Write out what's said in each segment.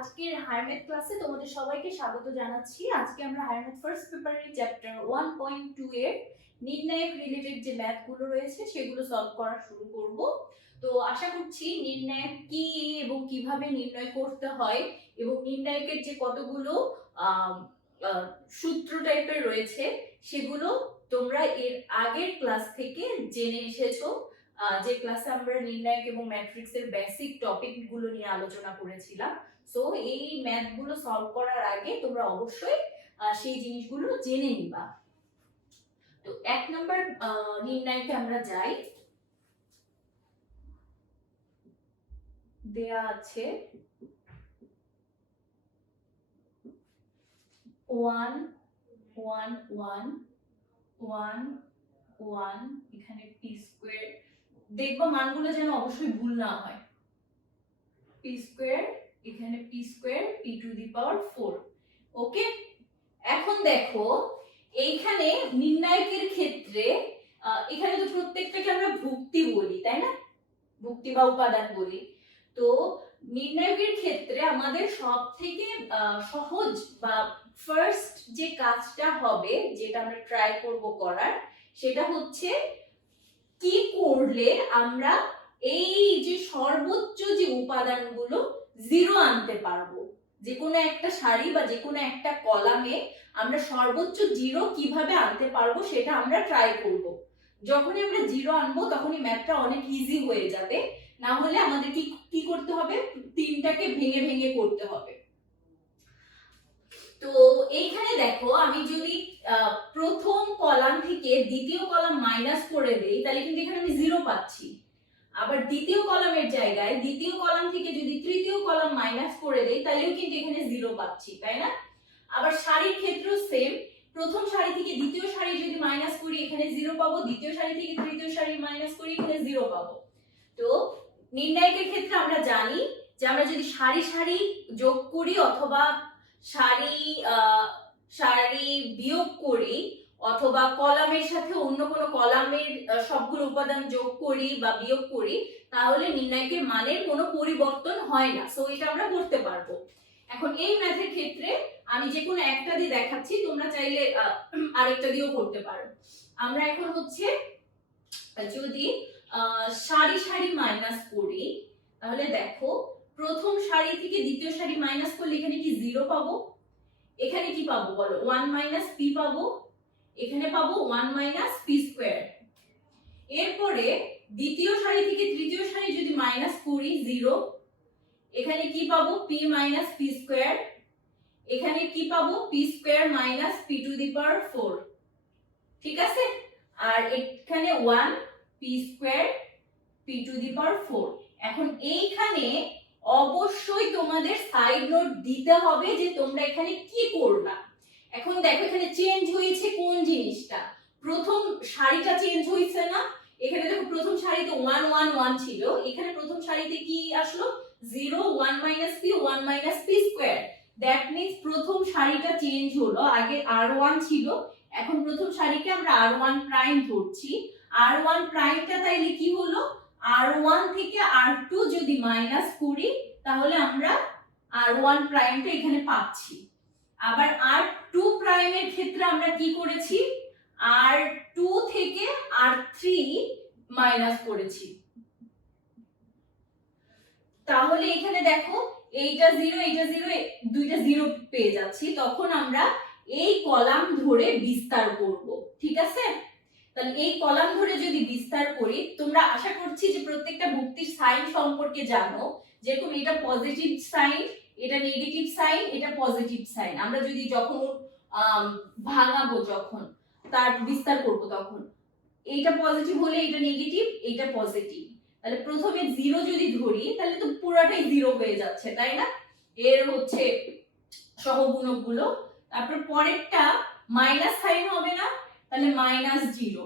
আজকের higher math ক্লাসে তোমাদের সবাইকে স্বাগত জানাচ্ছি। আজকে আমরা হায়ার ম্যাথ ফার্স্ট পেপারের চ্যাপ্টার ওয়ান পয়েন্ট টু এর নির্ণায়ক রিলেটেড যে ম্যাথগুলো রয়েছে, সেগুলো সলভ করা শুরু করব। তো আশা করছি নির্ণায়ক কি এবং কীভাবে নির্ণয় করতে হয় এবং নির্ণায়কের যে কতগুলো সূত্র টাইপের রয়েছে, সেগুলো তোমরা এর আগের ক্লাস থেকে জেনে এসেছ। যে ক্লাসে আমরা নির্ণায়ক এবং ম্যাট্রিক্সের বেসিক টপিকগুলো নিয়ে আলোচনা করেছিলাম। সো এই ম্যাথগুলো সলভ করার আগে তোমরা অবশ্যই সেই জিনিসগুলো জেনে নিবা। তো এক নম্বর নির্ণায়কে আমরা যাই। দেয়া আছে one one one one one এখানে পি স্কোয়ার দেখব মানগুলো যেন অবশ্যই ভুল না হয়। পি স্কোয়ার এখানে P square P to the power four okay এখন দেখো, এইখানে নির্ণায়কের ক্ষেত্রে এখানে তো প্রত্যেকটাকে আমরা ভুক্তি বলি, তাই না? ভুক্তি বা উপাদান বলি। তো নির্ণায়কের ক্ষেত্রে আমাদের সব থেকে সহজ বা ফার্স্ট যে কাজটা হবে, যেটা আমরা ট্রাই করব করার, সেটা হচ্ছে কি করলে আমরা এই যে সর্বোচ্চ যে উপাদানগুলো জিরো আনতে পারব। যে কোনো একটা সারি বা যে কোনো একটা কলামে আমরা সর্বোচ্চ জিরো কীভাবে আনতে পারব সেটা আমরা ট্রাই করব। যখনই আমরা জিরো আনব তখনই অনেক ইজি হয়ে যাবে। না হলে আমাদের কি কি করতে হবে? তিনটাকে ভেঙে ভেঙে করতে হবে। তো এইখানে দেখো, আমি যদি প্রথম কলাম থেকে দ্বিতীয় কলাম মাইনাস করে দেই, তাহলে কিন্তু এখানে আমি জিরো পাচ্ছি। আবার দ্বিতীয় কলামের জায়গায় দ্বিতীয় কলাম থেকে যদি তৃতীয় মাইনাস করে দেই তাহলেও কিন্তু এখানে জিরো পাচ্ছি তাই না? আবার সারির ক্ষেত্রেও সেম প্রথম সারি থেকে দ্বিতীয় সারি যদি মাইনাস করি এখানে জিরো পাবো দ্বিতীয় সারি থেকে তৃতীয় সারি মাইনাস করি এখানে জিরো পাবো। তো নির্ণায়কের ক্ষেত্রে আমরা জানি যে আমরা যদি সারি সারি যোগ করি অথবা আহ, সারি বিয়োগ করি অথবা কলামের সাথে অন্য কোনো কলামের সবগুলো উপাদান যোগ করি বা বিয়োগ করি, তাহলে নির্ণায়কের মানের কোনো পরিবর্তন হয় না। সো এটা আমরা করতে পারব। এখন এই ম্যাথের ক্ষেত্রে আমি যে কোনো একটা দিয়ে দেখাচ্ছি, তোমরা চাইলে আরেকটা দিয়েও করতে পারো। আমরা এখন হচ্ছে, যদি সারি সারি মাইনাস করি, তাহলে দেখো, প্রথম সারি থেকে দ্বিতীয় সারি মাইনাস করলে এখানে কি জিরো পাবো? এখানে কি পাবো বলো? ওয়ান মাইনাস পি পাবো? এখানে পাবো ওয়ান মাইনাস পি স্কোয়ার এরপরে দ্বিতীয় সারি থেকে তৃতীয় সারি যদি মাইনাস করি জিরো এখানে কি পাবো? পি মাইনাস পি স্কোয়ার এখানে কি পাবো? P square minus P to the power four ঠিক আছে? আর এখানে one P square P to the power four এখন এইখানে অবশ্যই তোমাদের সাইড নোট দিতে হবে যে তোমরা এখানে কি করবা। এখন দেখো এখানে চেঞ্জ হয়েছে কোন জিনিসটা? প্রথম শাড়িটা চেঞ্জ হয়েছে না? এখানে দেখো প্রথম শাড়িতে ওয়ান ওয়ান ওয়ান ছিল। এখানে প্রথম শাড়িতে কি আসলো? Zero one minus P one minus P square that means প্রথম শাড়িটা চেঞ্জ হলো। আগে আর ওয়ান ছিল। এখন প্রথম সারিকে আমরা আর ওয়ান প্রাইম ধরছি। আর ওয়ান প্রাইমটা তাইলে কি হলো? আর ওয়ান থেকে আর টু যদি মাইনাস করি, তাহলে আমরা আর ওয়ান প্রাইমটা এখানে পাচ্ছি। আবার আর টু প্রাইমের ক্ষেত্রে আমরা কি করেছি? আর টু থেকে আর থ্রি মাইনাস করেছি। তাহলে এখানে দেখো, এইটা জিরো এইটা জিরো দুইটা জিরো পেয়ে যাচ্ছি। তখন আমরা এই কলাম ধরে বিস্তার করব, ঠিক আছে? তাহলে এই কলাম ধরে যদি বিস্তার করি, তোমরা আশা করছি যে প্রত্যেকটা ভুক্তির সাইন সম্পর্কে জানো। যেরকম এটা পজিটিভ সাইন এটা নেগেটিভ সাইন এটা পজিটিভ সাইন আমরা যদি যখন ভাঙাবো যখন, তার বিস্তার করব তখন, এইটা পজিটিভ হলে এটা নেগেটিভ এইটা পজিটিভ তাহলে প্রথমে জিরো যদি ধরি, তাহলে তো পুরাটাই জিরো হয়ে যাচ্ছে, তাই না? এর হচ্ছে সহগুণকগুলো তারপর পরেরটা মাইনাস সাইন হবে না, তাহলে মাইনাস জিরো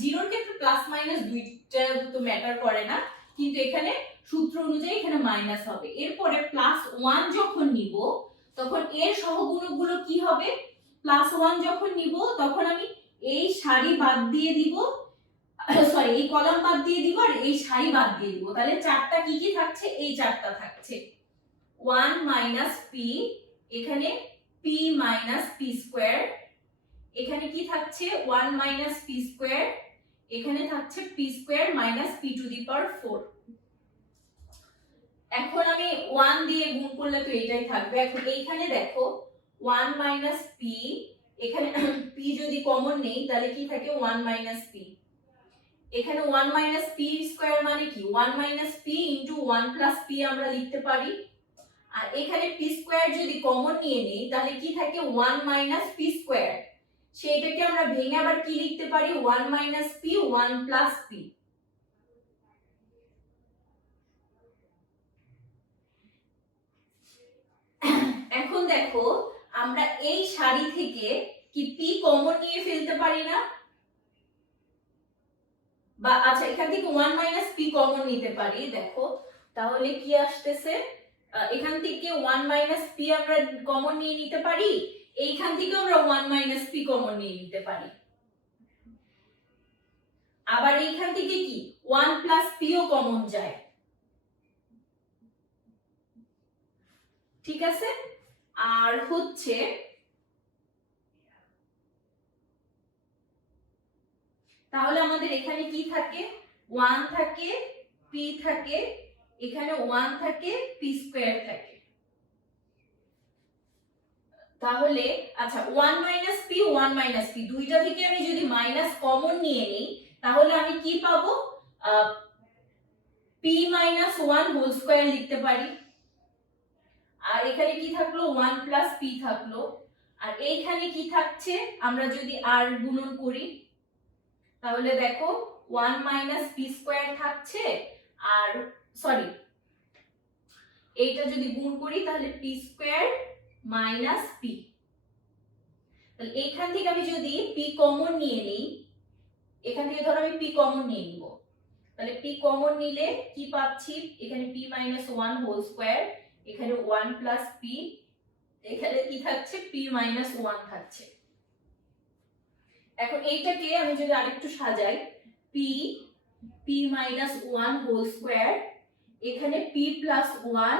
জিরোর ক্ষেত্রে প্লাস মাইনাস দুইটা তো ম্যাটার করে না, কিন্তু এখানে সূত্র অনুযায়ী এখানে মাইনাস হবে। এরপরে প্লাস ওয়ান যখন নিব, তখন এর সহগুণকগুলো কি হবে? প্লাস ওয়ান যখন নিব, তখন আমি এই সারি বাদ দিয়ে দিব সরি এই কলাম বাদ দিয়ে দিব আর এই সারি বাদ দিয়ে দিব। তাহলে চারটা কি কি থাকছে? এই চারটা থাকছে। ওয়ান মাইনাস পি এখানে পি মাইনাস পি স্কোয়ার এখানে কি থাকছে? ওয়ান মাইনাস পি স্কোয়ার এখানে থাকছে P square minus P to the power four এখন আমি ওয়ান দিয়ে গুণ করলে তো এটাই থাকবে। এখন এইখানে দেখো ওয়ান মাইনাস পি এখানে পি যদি কমন নেই, তাহলে কি থাকে? ওয়ান মাইনাস পি এখানে ওয়ান মাইনাস পি স্কোয়ার মানে কি? One minus P into one plus P আমরা লিখতে পারি। আর এখানে পি স্কোয়ার যদি কমন নিয়ে নিই, তাহলে কি থাকে? ওয়ান মাইনাস পি স্কোয়ার সেইটাকে আমরা ভেঙে আবার কি লিখতে পারি? One minus P one plus P এখন দেখো, আমরা এই শাড়ি থেকে কি পি কমন নিয়ে ফেলতে পারি না? বা আচ্ছা এখান থেকে ওয়ান মাইনাস পি কমন নিতে পারি, দেখো। তাহলে কি আসতেছে? এখান থেকে ওয়ান মাইনাস পি আমরা কমন নিয়ে নিতে পারি, এইখান থেকে আমরা ওয়ান মাইনাস পি কমন নিয়ে নিতে পারি। আবার এইখান থেকে কি? ওয়ান প্লাস পিও কমন যায়। ঠিক আছে? আর হচ্ছে তাহলে আমাদের এখানে কি থাকে? ওয়ান থাকে পি থাকে, এখানে ওয়ান থাকে পি স্কোয়ার থাকে। তাহলে আচ্ছা one minus P one minus P দুইটা থেকে আমি যদি মাইনাস কমন নিয়ে নিই, তাহলে আমি কি পাবো? P minus one whole square লিখতে পারি। আর এখানে কি থাকল? ওয়ান প্লাস পি থাকল। আর এইখানে কি থাকছে? আমরা যদি আর গুণন করি, তাহলে দেখো ওয়ান মাইনাস পি স্কোয়ার থাকছে। আর সরি এইটা যদি গুণ করি, তাহলে পি স্কোয়ার মাইনাস পি তাহলে এখান থেকে আমি যদি পি কমন নিয়ে নিই, এখান থেকে ধরো আমি পি কমন নিয়ে নিব। তাহলে পি কমন নিলে কি পাচ্ছি? এখানে P minus one whole square এখানে ওয়ান প্লাস পি এখানে কি থাকছে? পি মাইনাস ওয়ান থাকছে। এখন এইটাকে আমি যদি আরেকটু সাজাই P P minus one whole square এখানে পি প্লাস ওয়ান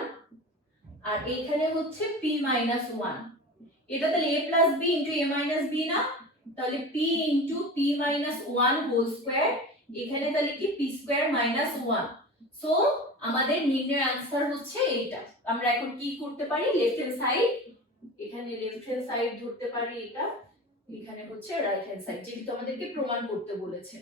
আর এখানে হচ্ছে পি মাইনাস ওয়ান এটা তাহলে A plus B into A minus B না? তাহলে P into P minus one whole square এখানে তাহলে কি P square minus one so আমাদের নির্ণয় আনসার হচ্ছে এইটা। আমরা এখন কি করতে পারি? লেফট হ্যান্ড সাইড এখানে লেফট হ্যান্ড সাইড ধরতে পারি এটা। এখানে হচ্ছে রাইট হ্যান্ড সাইড যেহেতু আমাদেরকে প্রমাণ করতে বলেছে।